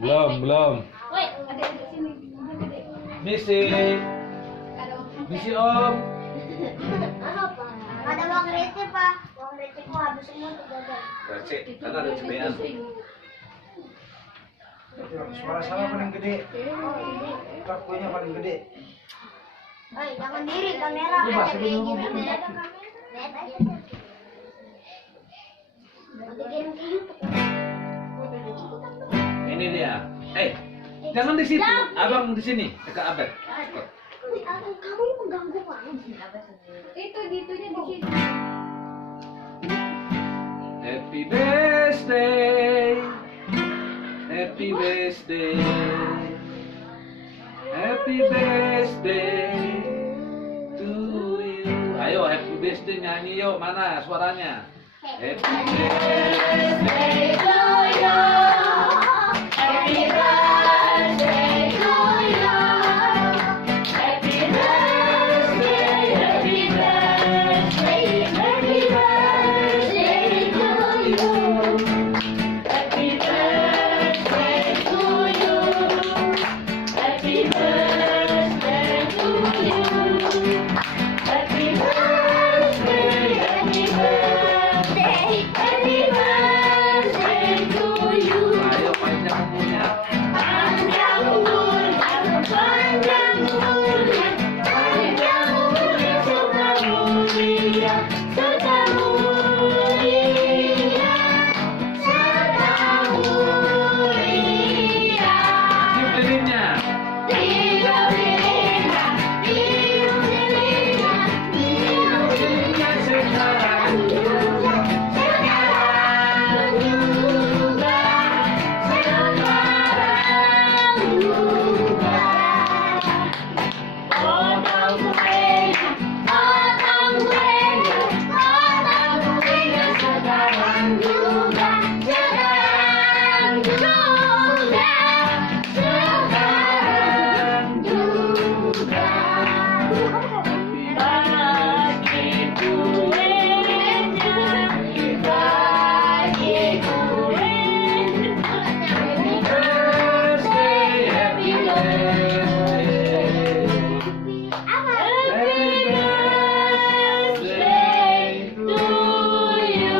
Belum. Woi, ada di sini. Misi Om. Apa? Ada uang receh, Pak. Uang recehku habis semua untuk jajan. Receh, karena ada cebean. Suara sama paling gede. Kuenya paling gede. Hei, jangan diri kamera. Coba, sebelum ngomong. Ini dia. Jangan di situ. Abang di sini, dekat Abed. Kamu mengganggu banget. Itu ditunya di sini. Happy birthday. Happy birthday. Happy birthday to you. Ayo happy birthday nyanyi yuk. Mana suaranya? Happy birthday to you. Happy birthday to you. Happy birthday, happy birthday, happy birthday to you. Happy birthday to you. Happy birthday to you. Happy birthday, happy birthday, happy birthday to you. Ayo panjang umurnya. Panjang umurnya, panjang umurnya, panjang umurnya serta mulia, serta mulia, serta mulia. Cium lilinnya. Tiup lilinnya, tiup lilinnya, tiup lilinnya sekarang juga, sekarang juga, sekarang juga. Potong kuenya, potong kuenya, potong kuenya sekarang juga, sekarang juga, sekarang juga. Bagi kuenya, bagi kuenya. Happy birthday, happy birthday. Happy birthday to you.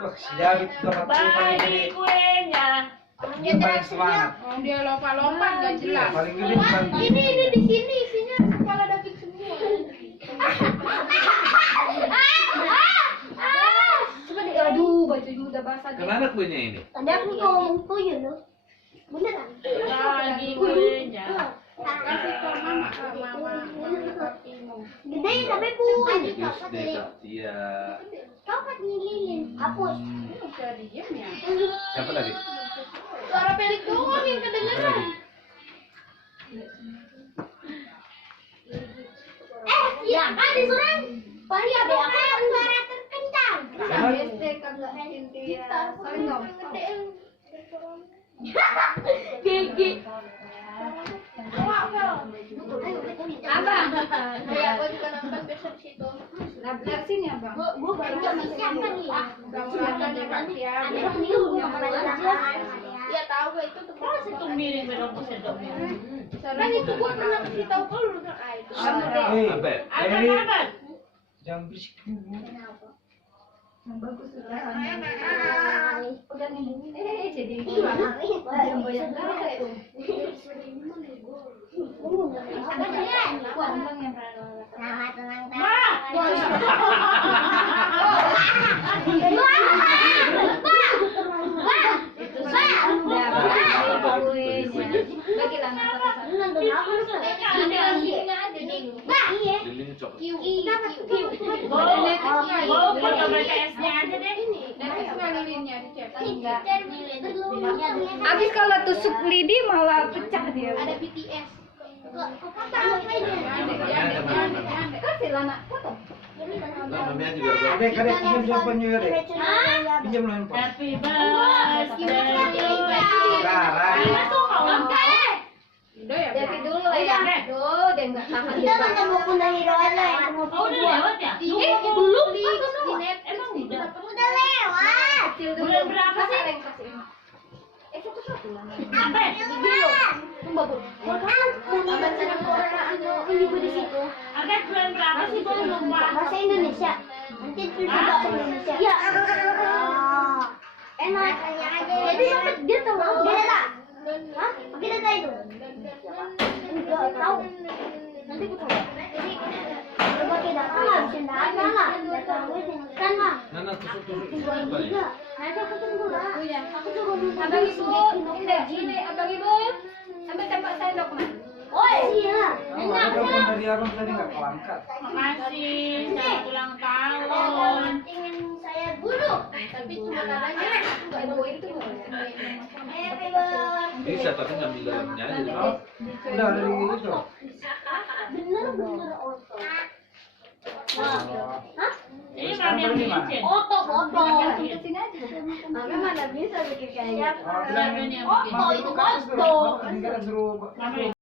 Wah, si David tuh paling gede. kuenya. Dia paling semangat. Dia lompat-lompat nggak jelas. Paling gede bukan. Ini di sini isinya kepala David semua. Coba deh, aduh bajunya udah basah. Kemana kuenya ini? Tadi aku ngomong tuyul loh. Beneran? Lagi kuenya. Kasih ke mama, papimu. Gede tapi bu. Birthday Kak Tia. Kau kan lilin. Hapus. Udah diem ya. Siapa lagi? Suara pelik doang yang Siapa kedengeran. lagi? Ya kan disuruh. Pari ada kan suara terkencang. BSD kagak Cynthia. Sorry dong. Gigi. Abang. Ya, gua juga nonton besok situ. Nabrak sini abang. Gua baru siapa nih? Kamu ya Kak Tia. Ada yang nih yang ya tahu gua itu tuh. Kalau situ miring benar sedok. Kan itu gua pernah kasih tahu kau lu udah itu. Abed. Eri, jangan berisik dulu. Yang bagus udah. Udah nih. Jadi Bayang-bayang Kuandang yang Lilin coklat. Habis kalau tusuk lidi malah pecah dia. ada BTS. Kasih lah nak foto. Namanya juga gua. Adek, pinjam jawabannya ya, Dek. Hah? Pinjam lah handphone. Happy birthday. Sekarang. Udah ya. Dari dulu lah ya. Aduh, dia nggak tahan. Kita mau Boku no Hero aja yang mau Oh, udah lewat ya? belum di net. Emang Udah lewat. kecil dulu. Bulan berapa sih? Masa ada yang kasih? Satu-satu lah. Apa? Gini loh. Mbak Bu. Abang sana corona ini Bu di situ. Ada bulan berapa sih belum lupa? Bahasa Indonesia. Nanti tulis bahasa Indonesia. Iya. Enak. Jadi dia tahu apa? Dia tak? Hah? Kita tahu itu. Enggak tahu. Nanti aku coba. Jadi coba kita nggak bisa data lah. Data gue kan lah. Nana tusuk-tusuk Tinggal apa ya? juga. Nanti aku tunggu lah. Aku coba minta Abang Ibu, udah gini, Abang Ibu. Ambil tempat sendok, Mas. Oh iya. Oh, ada telepon dari abang tadi nggak keangkat. Makasih, selamat ulang tahun. Ingin saya bunuh. Tapi cuma katanya aku nggak bawa itu. Happy birthday. Bisa tapi ngambil dalamnya aja. Oh, udah dari itu. Bener oto. Oh. Hah? Ini Sekarang kalian beli mana? bikin. Oto. Sini aja. Mami mana bisa bikin kayak Oh, bilang, Ini yang "Mak, Oto itu kan suruh- oto. mak, tinggal suruh Mama